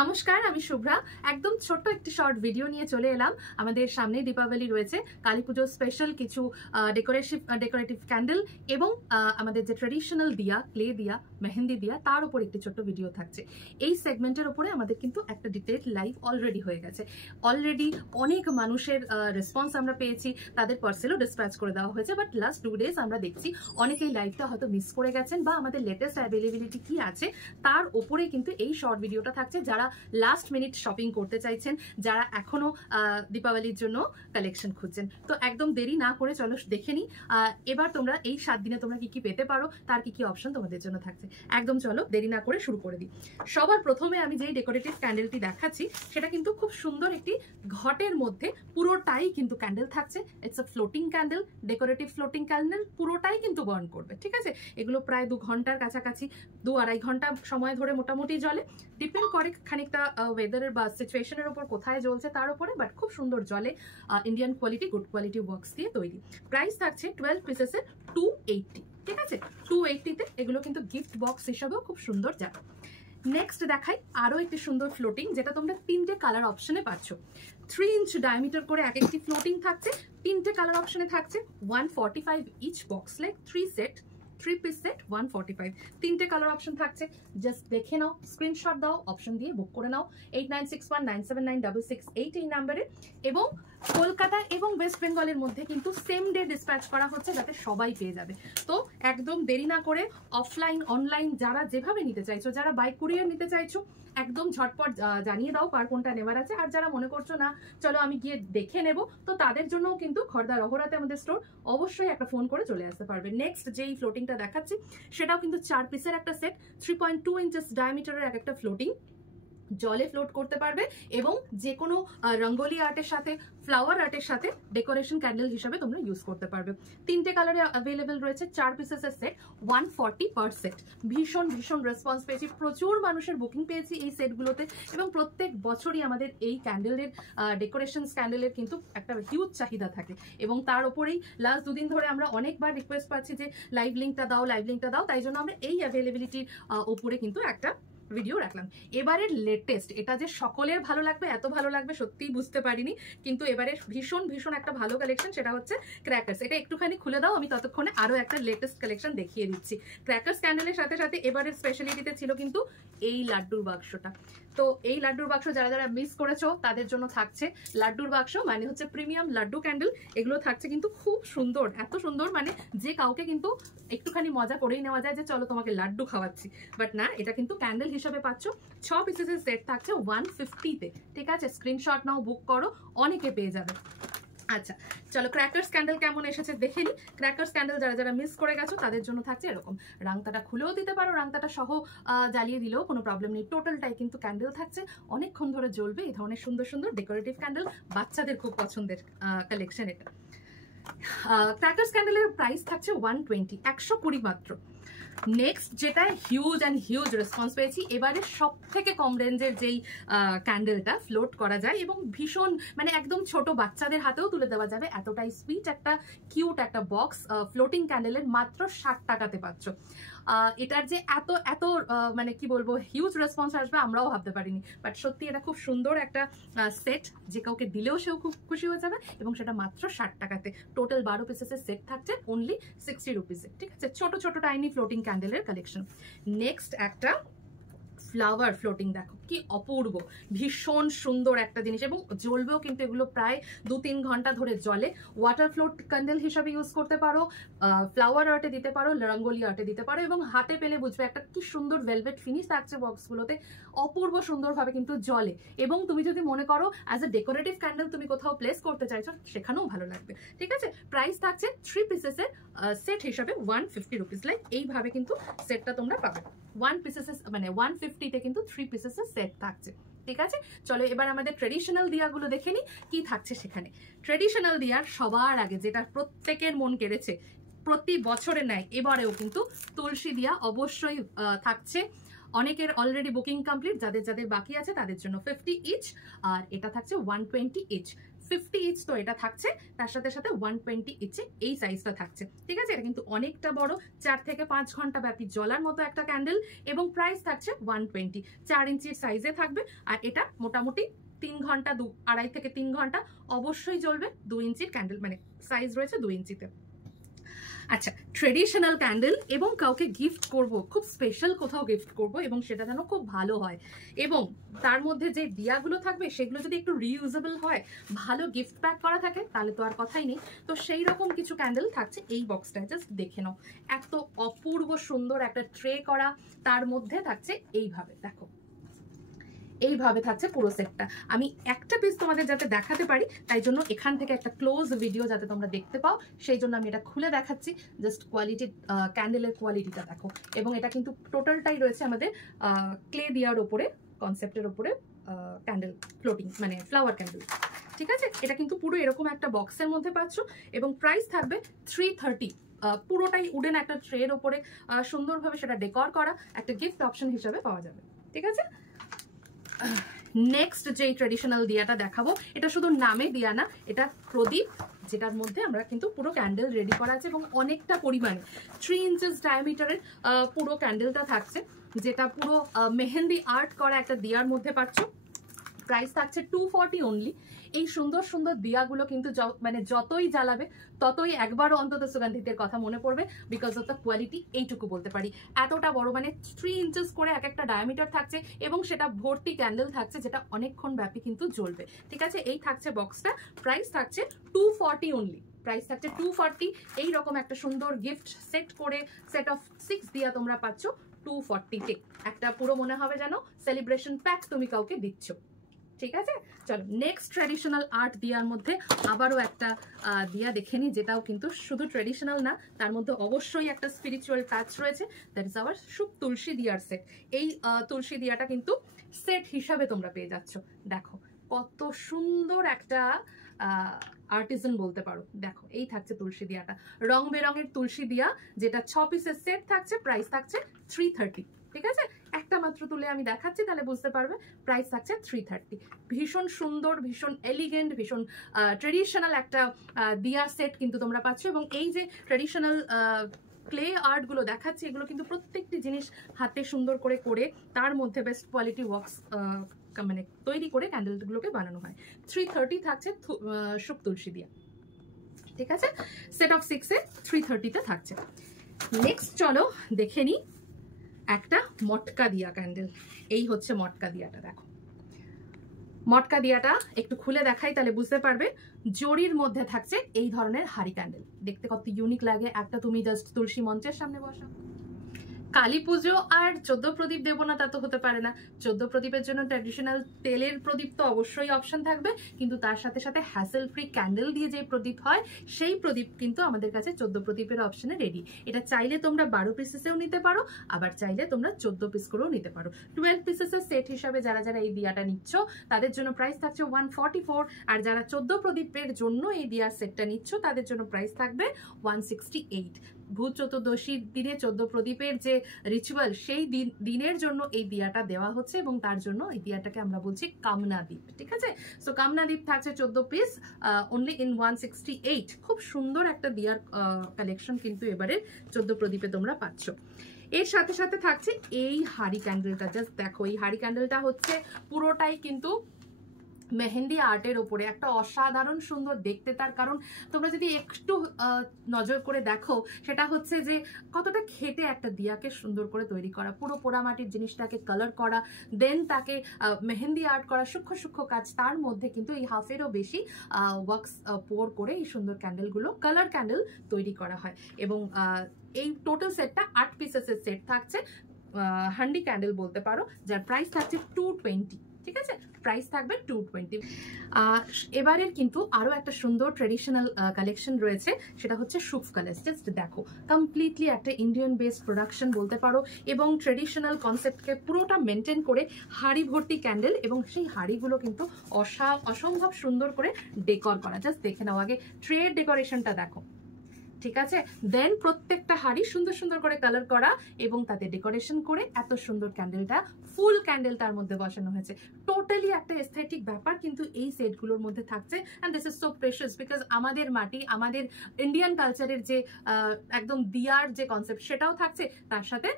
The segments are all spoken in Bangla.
নমস্কার, আমি শুভ্রা। একদম ছোট্ট একটি শর্ট ভিডিও নিয়ে চলে এলাম। আমাদের সামনে দীপাবলি রয়েছে, কালী পুজোর স্পেশাল কিছু ডেকোরেটিভ ক্যান্ডেল এবং আমাদের যে ট্রেডিশনাল দিয়া, ক্লে দিয়া, মেহেন্দি দিয়া, তার উপর একটি ছোট্ট ভিডিও থাকছে। এই সেগমেন্টের উপরে আমাদের কিন্তু একটা ডিটেইল লাইভ অলরেডি হয়ে গেছে। অলরেডি অনেক মানুষের রেসপন্স আমরা পেয়েছি, তাদের পার্সেলও ডিসপ্যাচ করে দেওয়া হয়েছে। বাট লাস্ট 2 days আমরা দেখছি অনেকেই লাইভটা হয়তো মিস করে গেছেন, বা আমাদের লেটেস্ট অ্যাভেলেবিলিটি কি আছে তার উপরে কিন্তু এই শর্ট ভিডিওটা থাকছে। যারা লাস্ট মিনিট শপিং করতে চাইছেন, যারা এখনো দীপাবলির জন্য কালেকশন খুঁজছেন, তো একদম দেরি না করে চলো দেখে নি এবার তোমরা এই 7 দিনে তোমরা কি কি পেতে পারো, তার কি কি অপশন তোমাদের জন্য থাকছে। একদম চলো দেরি না করে শুরু করে দিই। সবার প্রথমে আমি যেই ডেকোরেটিভ ক্যান্ডেলটি দেখাচ্ছি সেটা কিন্তু খুব সুন্দর একটি ঘটের মধ্যে পুরোটাই কিন্তু ক্যান্ডেল থাকছে। It's a floating candle, decorative floating candle, পুরোটাই কিন্তু বার্ন করবে। ঠিক আছে, এগুলো প্রায় 2 ঘন্টার কাছাকাছি, 2-2.5 ঘন্টা সময় ধরে মোটামুটি জলে। ডিপেন্ড করে খানিকটা ওয়েদারের বা সিচুয়েশনের উপর কোথায় জ্বলছে তার উপরে, বাট খুব সুন্দর জলে। Indian quality, good quality works দিয়ে তৈরি। প্রাইস থাকছে 12 পিসেসের 280। ঠিক আছে, 280-তে এগুলো কিন্তু গিফট বক্স হিসাবেও খুব সুন্দর যাবে। নেক্সট দেখাই আরো একটি সুন্দর ফ্লোটিং, যেটা তোমরা 3টে কালার অপশনে পাচ্ছ। 3 ইঞ্চ ডায়ামিটার করে এক একটি ফ্লোটিং থাকছে, 3টে কালার অপশনে থাকছে। 145 inch box, like 3 piece set 145, 3টে কালার অপশন থাকছে। জাস্ট দেখে নাও, স্ক্রিনশট দাও, অপশন দিয়ে বুক করে নাও 8961979668 এই নাম্বারে। এবং কলকাতা এবং ওয়েস্ট বেঙ্গলের মধ্যে কিন্তু সেম ডে ডিসপ্যাচ করা হচ্ছে, যাতে সবাই পেয়ে যাবে। তো একদম দেরি না করে অফলাইন অনলাইন যারা যেভাবে নিতে চাইছো, যারা বাইক কুরিয়ার নিতে চাইছো, একদম ঝটপট জানিয়ে দাও কার কোনটা নেওয়ার আছে। আর যারা মনে করছো না চলো আমি গিয়ে দেখে নেব, তো তাদের জন্যও কিন্তু খড়দা রহরাতে আমাদের স্টোর, অবশ্যই একটা ফোন করে চলে আসতে পারবে। নেক্সট যেই ফ্লোটিংটা দেখাচ্ছি সেটাও কিন্তু 4 পিসের একটা সেট, 3.2 ইঞ্চেস ডায়ামিটারের এক একটা ফ্লোটিং, জলে ফ্লোট করতে পারবে এবং যে কোনো রঙ্গোলি আর্টের সাথে, ফ্লাওয়ার আর্টের সাথে ডেকোরেশন ক্যান্ডেল হিসাবে তোমরা ইউজ করতে পারবে। 3টে কালারে অ্যাভেলেবেল রয়েছে, 4 পিসেসের সেট, 140 পার সেট। ভীষণ রেসপন্স পেয়েছি, প্রচুর মানুষের বুকিং পেয়েছি এই সেটগুলোতে, এবং প্রত্যেক বছরই আমাদের এই ক্যান্ডেলের ডেকোরেশন ক্যান্ডেলের কিন্তু একটা হিউজ চাহিদা থাকে। এবং তার উপরেই লাস্ট 2 দিন ধরে আমরা অনেকবার রিকোয়েস্ট পাচ্ছি যে লাইভ লিঙ্কটা দাও, তাই জন্য আমরা এই অ্যাভেলেবিলিটির উপরে কিন্তু একটা ভিডিও রাখলাম। এবারের লেটেস্ট, এটা যে সকলের ভালো লাগবে, এত ভালো লাগবে সত্যিই বুঝতে পারিনি, কিন্তু এবারে ভীষণ একটা ভালো কালেকশন, সেটা হচ্ছে ক্র্যাকার্স। এটা একটুখানি খুলে দাও, আমি ততক্ষণে আরো একটা লেটেস্ট কালেকশন দেখিয়ে দিচ্ছি। ক্র্যাকার্স ক্যান্ডেলের সাথে সাথে এবারের স্পেশালিটিতে ছিল কিন্তু এই লাড্ডুর বাক্সটা। তো এই লাড্ডুর বাক্স যারা মিস করেছো তাদের জন্য থাকছে লাড্ডুর বাক্স, মানে হচ্ছে প্রিমিয়াম লাড্ডু ক্যান্ডেল। এগুলো থাকছে কিন্তু খুব সুন্দর, এত সুন্দর মানে যে কাউকে কিন্তু একটুখানি মজা করেই নেওয়া যায় যে চলো তোমাকে লাড্ডু খাওয়াচ্ছি, বাট না, এটা কিন্তু ক্যান্ডেল হিসাবে পাচ্ছ। 6 পিসেসের সেট থাকছে 150-তে। ঠিক আছে, স্ক্রিনশট নাও, বুক করো, অনেকে পেয়ে যাবে। আচ্ছা চলো, ক্র্যাকার্স ক্যান্ডেল কেমন এসেছে দেখে নি। ক্র্যাকার্স ক্যান্ডেল যারা মিস করে গেছো তাদের জন্য থাকছে এরকম, রাংতাটা খুলেও দিতে পারো, রাংতাটা সহ জ্বালিয়ে দিলেও কোনো প্রবলেম নেই। টোটালটাই কিন্তু ক্যান্ডেল থাকছে, অনেকক্ষণ ধরে জ্বলবে। এই ধরনের সুন্দর ডেকোরেটিভ ক্যান্ডেল, বাচ্চাদের খুব পছন্দের কালেকশন এটা। ক্র্যাকার্স ক্যান্ডেলের প্রাইস থাকছে 120, 120 মাত্র। নেক্সট যেটা হিউজ রেসপন্স পেয়েছি, এবারে সব থেকে কম রেঞ্জের যেই ক্যান্ডেলটা ফ্লোট করা যায় এবং ভীষণ মানে একদম ছোট বাচ্চাদের হাতেও তুলে দেওয়া যাবে, এতটাই সুইট একটা কিউট একটা বক্স ফ্লোটিং ক্যান্ডেলের মাত্র 60 টাকাতে পাচ্ছ। এটার যে এত মানে কি বলবো হিউজ রেসপন্স আসবে আমরাও ভাবতে পারিনি, বাট সত্যি এটা খুব সুন্দর একটা সেট, যে কাউকে দিলেও সেও খুব খুশি হয়ে যাবে, এবং সেটা মাত্র 60 টাকাতে। টোটাল 12 পিসেসের সেট থাকছে অনলি 60 রুপিসে। ঠিক আছে, ছোট টাইনি ফ্লোটিং ক্যান্ডেলের কালেকশন। নেক্সট একটা ফ্লাওয়ার ফ্লোটিং, দেখো কি অপূর্ব, ভীষণ সুন্দর একটা জিনিস, এবং জ্বলবেও কিন্তু এগুলো প্রায় 2-3 ঘন্টা ধরে জ্বলে। ওয়াটার ফ্লোট ক্যান্ডেল হিসাবে ইউজ করতে পারো, ফ্লাওয়ার আর্টে দিতে পারো, রঙ্গোলি আর্টে দিতে পারো, এবং হাতে পেলে বুঝবে একটা কি সুন্দর ভেলভেট ফিনিশ থাকছে বক্সগুলোতে, অপূর্ব সুন্দরভাবে কিন্তু জ্বলে। এবং তুমি যদি মনে করো অ্যাজ এ ডেকোরেটিভ ক্যান্ডেল তুমি কোথাও প্লেস করতে চাইছো, সেখানেও ভালো লাগবে। ঠিক আছে, প্রাইস থাকছে 3 পিসেসের সেট হিসাবে 150 রুপিস। লাইক এইভাবে কিন্তু সেটটা তোমরা পাবে 1 পিসেসের মানে 150-তে কিন্তু 3 পিসেসের সেট থাকছে। ঠিক আছে, চলো এবার আমাদের ট্রেডিশনাল দিয়াগুলো দেখে নি কি থাকছে সেখানে। ট্রেডিশনাল দিয়ার সবার আগে যেটা প্রত্যেকের মন কেড়েছে, প্রতি বছরের ন্যায় এবারেও কিন্তু তুলসী দিয়া অবশ্যই থাকছে। অনেকের অলরেডি বুকিং কমপ্লিট, যাদের বাকি আছে তাদের জন্য 50 ইচ, আর এটা থাকছে 120 ইচ। 50 ইচ তো এটা থাকছে, তার সাথে সাথে 120 ইচে এই সাইজটা থাকছে। ঠিক আছে, এটা কিন্তু অনেকটা বড়, 4 থেকে 5 ঘন্টা ব্যাপী জ্বলার মতো একটা ক্যান্ডেল, এবং প্রাইস থাকছে 120, 4 ইঞ্চির সাইজে থাকবে। আর এটা মোটামুটি 3 ঘন্টা, 2.5 থেকে 3 ঘন্টা অবশ্যই জ্বলবে। 2 ইঞ্চির ক্যান্ডেল, মানে সাইজ রয়েছে 2 ইঞ্চিতে। আচ্ছা, ট্রেডিশনাল ক্যান্ডেল এবং কাউকে গিফট করব, খুব স্পেশাল কোথাও গিফট করব, এবং সেটা যেন খুব ভালো হয়, এবং তার মধ্যে যে দিয়াগুলো থাকবে সেগুলো যদি একটু রিউজেবল হয়, ভালো গিফট প্যাক করা থাকে, তাহলে তো আর কথাই নেই। তো সেই রকম কিছু ক্যান্ডেল থাকছে এই বক্সটায়, জাস্ট দেখে নাও। এত অপূর্ব সুন্দর একটা ট্রে করা, তার মধ্যে থাকছে এইভাবে, দেখো এইভাবে থাকছে পুরো সেটটা। আমি একটা পিস তোমাদের যাতে দেখাতে পারি, তাই জন্য এখান থেকে একটা ক্লোজ ভিডিও যাতে তোমরা দেখতে পাও, সেই জন্য আমি এটা খুলে দেখাচ্ছি। জাস্ট কোয়ালিটি, ক্যান্ডেলের কোয়ালিটিটা দেখো। এবং এটা কিন্তু টোটালটাই রয়েছে আমাদের ক্লে দিয়ার ওপরে, কনসেপ্টের ওপরে ক্যান্ডেল ফ্লোটিং, মানে ফ্লাওয়ার ক্যান্ডেল। ঠিক আছে, এটা কিন্তু পুরো এরকম একটা বক্সের মধ্যে পাচ্ছ, এবং প্রাইস থাকবে 330। পুরোটাই উডেন একটা ট্রের ওপরে সুন্দরভাবে সেটা ডেকর করা, একটা গিফট অপশন হিসাবে পাওয়া যাবে। ঠিক আছে, নেক্সট যে ট্রেডিশনাল দিয়াটা দেখাবো, এটা শুধু নামে দিয়া না, এটা প্রদীপ, যেটার মধ্যে আমরা কিন্তু পুরো ক্যান্ডেল রেডি করা আছে, এবং অনেকটা পরিমাণে 3 ইঞ্চেস ডায়ামিটারের পুরো ক্যান্ডেলটা থাকছে, যেটা পুরো মেহেন্দি আর্ট করা একটা দিয়ার মধ্যে পাচ্ছ। প্রাইস থাকছে 240 অনলি। এই সুন্দর সুন্দর দিয়াগুলো কিন্তু মানে যতই জ্বালাবে ততই একবারও অন্তত সুগন্ধিতের কথা মনে পড়বে, বিকজ অফ দ্য কোয়ালিটি। এইটুকু বলতে পারি, এতটা বড়, মানে 3 ইঞ্চেস করে এক একটা ডায়ামিটার থাকছে, এবং সেটা ভর্তি ক্যান্ডেল থাকছে, যেটা অনেকক্ষণ ব্যাপী কিন্তু জ্বলবে। ঠিক আছে, এই থাকছে বক্সটা। প্রাইস থাকছে 240 অনলি। প্রাইস থাকছে 240। এইরকম একটা সুন্দর গিফট সেট করে, সেট অফ 6 দিয়া তোমরা পাচ্ছ 240-তে। একটা পুরো মনে হবে যেন সেলিব্রেশন প্যাক তুমি কাউকে দিচ্ছ। ঠিক আছে, চলো নেক্সট ট্র্যাডিশনাল আর্ট দিয়ার মধ্যে আবারও একটা দিয়া দেখে নিই, যেটাও কিন্তু শুধু ট্র্যাডিশনাল না, তার মধ্যে অবশ্যই একটা স্পিরিচুয়াল টাচ রয়েছে। দ্যাট ইজ আওয়ার শুভ তুলসী দিয়ার সেট। এই তুলসী দিয়াটা কিন্তু সেট হিসাবে তোমরা পেয়ে যাচ্ছ। দেখো কত সুন্দর একটা আর্টিজান বলতে পারো। দেখো এই থাকছে তুলসী দিয়াটা, রং বেরঙের তুলসী দিয়া, যেটা 6 পিসের সেট থাকছে। প্রাইস থাকছে 330। ঠিক আছে, একটা মাত্র তুলে আমি দেখাচ্ছি, তাহলে বুঝতে পারবে। প্রাইস থাকছে 330। ভীষণ সুন্দর, ভীষণ এলিগেন্ট, ভীষণ ট্রেডিশনাল একটা দিয়া সেট কিন্তু তোমরা পাচ্ছ। এবং এই যে ট্রেডিশনাল ক্লে আর্টগুলো দেখাচ্ছি, এগুলো কিন্তু প্রত্যেকটি জিনিস হাতে সুন্দর করে করে, তার মধ্যে বেস্ট কোয়ালিটি ওয়ার্কস মানে তৈরি করে ক্যান্ডেলগুলোকে বানানো হয়। 330 থাকছে শুভ তুলসী দিয়া। ঠিক আছে, সেট অফ 6-এ 330-তে থাকছে। নেক্সট চলো দেখে নিই একটা মটকা দিয়া ক্যান্ডেল। এই হচ্ছে মটকা দিয়াটা। দেখো মটকা দিয়াটা একটু খুলে দেখাই, তাহলে বুঝতে পারবে। জরির মধ্যে থাকছে এই ধরনের হাড়ি ক্যান্ডেল, দেখতে কত ইউনিক লাগে। একটা তুমি জাস্ট তুলসী মঞ্চের সামনে বসা, কালী পুজো আর 14 প্রদীপ দেবো না তা তো হতে পারে না। 14 প্রদীপের জন্য ট্র্যাডিশনাল তেলের প্রদীপ তো অবশ্যই অপশন থাকবে, কিন্তু তার সাথে সাথে হ্যাসেল ফ্রি ক্যান্ডেল দিয়ে যে প্রদীপ হয়, সেই প্রদীপ কিন্তু আমাদের কাছে 14 প্রদীপের অপশনে রেডি। এটা চাইলে তোমরা 12 পিসেসেও নিতে পারো, আবার চাইলে তোমরা 14 পিস করেও নিতে পারো। 12 পিসেসের সেট হিসাবে যারা যারা এই দিয়াটা নিচ্ছ, তাদের জন্য প্রাইস থাকছে 144, আর যারা 14 প্রদীপের জন্য এই দিয়ার সেটটা নিচ্ছ, তাদের জন্য প্রাইস থাকবে 168। ভূত চতুর্দশীর দিনে 14 প্রদীপের যে রিচুয়াল, সেই দিনের জন্য এই দিয়াটা দেওয়া হচ্ছে, এবং তার জন্য এই দিয়াটাকে আমরা বলছি কামনা দ্বীপ। ঠিক আছে, সো কামনা দ্বীপ থাকছে 14 পিস অনলি ইন 168। খুব সুন্দর একটা দিয়ার কালেকশন কিন্তু এবারে 14 প্রদীপে তোমরা পাচ্ছ। এর সাথে সাথে থাকছে এই হাড়ি ক্যান্ডেলটা। জাস্ট দেখো, এই হাড়ি ক্যান্ডেলটা হচ্ছে পুরোটাই কিন্তু মেহেন্দি আর্টের ওপরে, একটা অসাধারণ সুন্দর দেখতে। তার কারণ তোমরা যদি একটু নজর করে দেখো, সেটা হচ্ছে যে কতটা খেটে একটা দিয়াকে সুন্দর করে তৈরি করা, পুরো পোড়ামাটির জিনিসটাকে কালার করা, দেন তাকে মেহেন্দি আর্ট করা, সূক্ষ্ম সূক্ষ্ম কাজ, তার মধ্যে কিন্তু এই হাফেরও বেশি ওয়ার্কস পোর করে এই সুন্দর ক্যান্ডেলগুলো, কালার ক্যান্ডেল তৈরি করা হয়। এবং এই টোটাল সেটটা 8 পিসেসের সেট থাকছে, হান্ডি ক্যান্ডেল বলতে পারো, যার প্রাইস থাকছে 220। ঠিক আছে, প্রাইস থাকবে 220। এবারের কিন্তু আরো একটা সুন্দর ট্রেডিশনাল কালেকশন রয়েছে, সেটা হচ্ছে শুভ কালার্স। জাস্ট দেখো, কমপ্লিটলি একটা ইন্ডিয়ান বেসড প্রোডাকশন বলতে পারো, এবং ট্রেডিশনাল কনসেপ্টকে পুরোটা মেনটেন করে হাড়ি ভর্তি ক্যান্ডেল, এবং সেই হাড়িগুলো কিন্তু অসম্ভব সুন্দর করে ডেকর করা। জাস্ট দেখে নাও আগে ট্রের ডেকোরেশনটা দেখো। ঠিক আছে। দেন প্রত্যেকটা হাড়ি সুন্দর সুন্দর করে কালার করা এবং তাতে ডেকোরেশন করে এত সুন্দর ক্যান্ডেলটা, ফুল ক্যান্ডেল তার মধ্যে বসানো হয়েছে। টোটালি একটা এস্থেটিক ব্যাপার কিন্তু এই সেটগুলোর মধ্যে থাকছে। And this is so precious because আমাদের মাটি, আমাদের ইন্ডিয়ান কালচারের যে একদম দিয়ার যে কনসেপ্ট সেটাও থাকছে, তার সাথে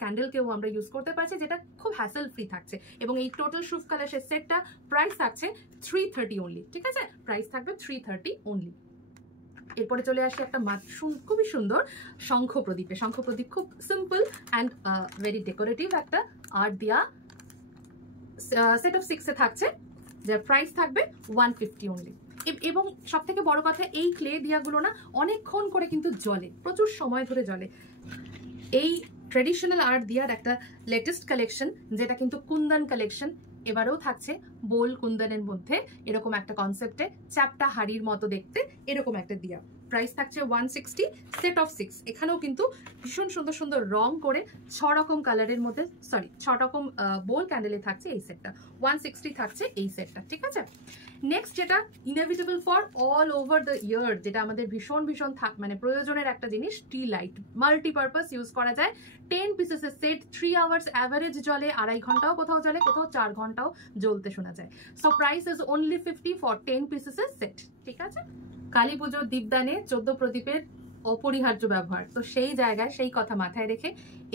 ক্যান্ডেলকেও আমরা ইউজ করতে পারছি, যেটা খুব হ্যাসেল ফ্রি থাকছে। এবং এই টোটাল শুভ কালাশের সেটটা প্রাইস থাকছে 330 অনলি। ঠিক আছে, প্রাইস থাকবে 330 অনলি। এরপরে চলে আসি একটা খুবই সুন্দর শঙ্খ প্রদীপে। শঙ্খ প্রদীপ খুব সিম্পল অ্যান্ড ভেরি ডেকোরেটিভ একটা আর্ট দিয়া সেট অফ 6 এ থাকছে, যার প্রাইস থাকবে 150 অনলি। এবং সব থেকে বড় কথা, এই ক্লে দিয়াগুলো না অনেকক্ষণ করে কিন্তু জ্বলে, প্রচুর সময় ধরে জ্বলে। এই ট্রেডিশনাল আর্ট দিয়ার একটা লেটেস্ট কালেকশন, যেটা কিন্তু কুন্দন কালেকশন, এবারেও থাকছে বোল কুন্দনের মধ্যে এরকম একটা কনসেপ্টে, চ্যাপটা হাড়ির মতো দেখতে এরকম একটা দিয়া। প্রাইস থাকছে 160, সেট অফ 6। এখানেও কিন্তু ভীষণ সুন্দর সুন্দর রং করে 6 রকম কালারের মধ্যে, 6 রকম বোল ক্যান্ডেলে থাকছে এই সেটটা। 160 থাকছে এই সেটটা। ঠিক আছে, নেক্সট যেটা inevitable for all over the year, যেটা আমাদের ভীষণ ভীষণ মানে প্রয়োজনের একটা জিনিস, টি লাইট। মাল্টিপারপাস ইউজ করা যায়। 10 পিসেস এর সেট, 3 আওয়ার্স অ্যাভারেজ জ্বলে, 2.5 ঘন্টাও কোথাও জ্বলে, কোথাও 4 ঘন্টাও জ্বলতে শোনা যায়। So price is only 50 for 10 pieces এর সেট। ঠিক আছে, কালী পুজোর দীপদানে 14 প্রদীপের অপরিহার্য ব্যবহার, তো সেই জায়গায় সেই কথা মাথায় রেখে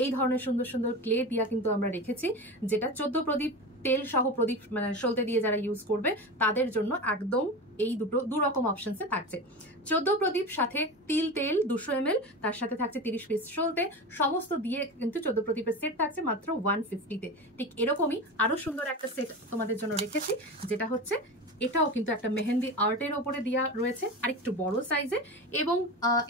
এই ধরনের সুন্দর সুন্দর ক্লে দিয়া কিন্তু আমরা রেখেছি, যেটা 14 প্রদীপ তেল সহ প্রদীপ মানে সলতে দিয়ে যারা ইউজ করবে তাদের জন্য একদম এই দু রকম অপশনসে থাকছে। 14 প্রদীপ সাথে তিল তেল 200 ml, তার সাথে থাকছে 30 পিস সলতে, সমস্ত দিয়ে কিন্তু 14 প্রদীপের সেট থাকছে মাত্র 150-তে। ঠিক এরকমই আরো সুন্দর একটা সেট তোমাদের জন্য রেখেছি, যেটা হচ্ছে এটাও কিন্তু একটা মেহেন্দি আর্টের ওপরে দেওয়া রয়েছে, আর একটু বড় সাইজে। এবং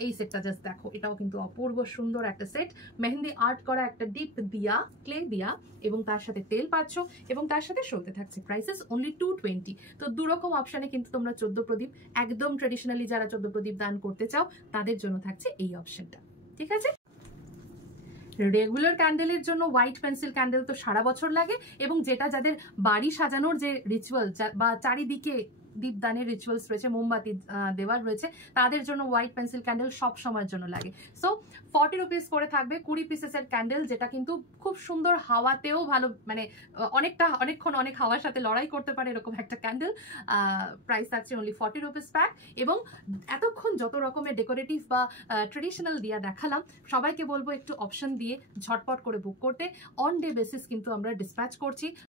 এই সেটটা জাস্ট দেখো, এটাও কিন্তু অপূর্ব সুন্দর একটা সেট, মেহেন্দি আর্ট করা একটা ডিপ দিয়া, ক্লে দিয়া, এবং তার সাথে তেল পাচ্ছ এবং তার সাথে সলতে থাকছে। Prices only 220। তো দুরকম অপশনে কিন্তু তোমরা 14 প্রদীপ, একদম ট্রেডিশনালি যারা 14 প্রদীপ দান করতে চাও তাদের জন্য থাকছে এই অপশনটা। ঠিক আছে, রেগুলার ক্যান্ডেলের জন্য হোয়াইট পেন্সিল ক্যান্ডেল তো সারা বছর লাগে, এবং যেটা যাদের বাড়ি সাজানোর যে রিচুয়াল বা চারিদিকে দীপদানের রিচুয়ালস রয়েছে, মোমবাতি দেওয়ার রয়েছে, তাদের জন্য হোয়াইট পেন্সিল ক্যান্ডেল সব সময়ের জন্য লাগে। সো 40 রুপিস করে থাকবে 20 পিসেসের ক্যান্ডেল, যেটা কিন্তু খুব সুন্দর, হাওয়াতেও ভালো, মানে অনেকক্ষণ অনেক হাওয়ার সাথে লড়াই করতে পারে এরকম একটা ক্যান্ডেল। প্রাইস থাকছে অনলি 40 রুপিস প্যাক। এবং এতক্ষণ যত রকমের ডেকোরেটিভ বা ট্রেডিশনাল দিয়া দেখালাম, সবাইকে বলবো একটু অপশন দিয়ে ঝটপট করে বুক করতে। অন ডে বেসিস কিন্তু আমরা ডিসপ্যাচ করছি,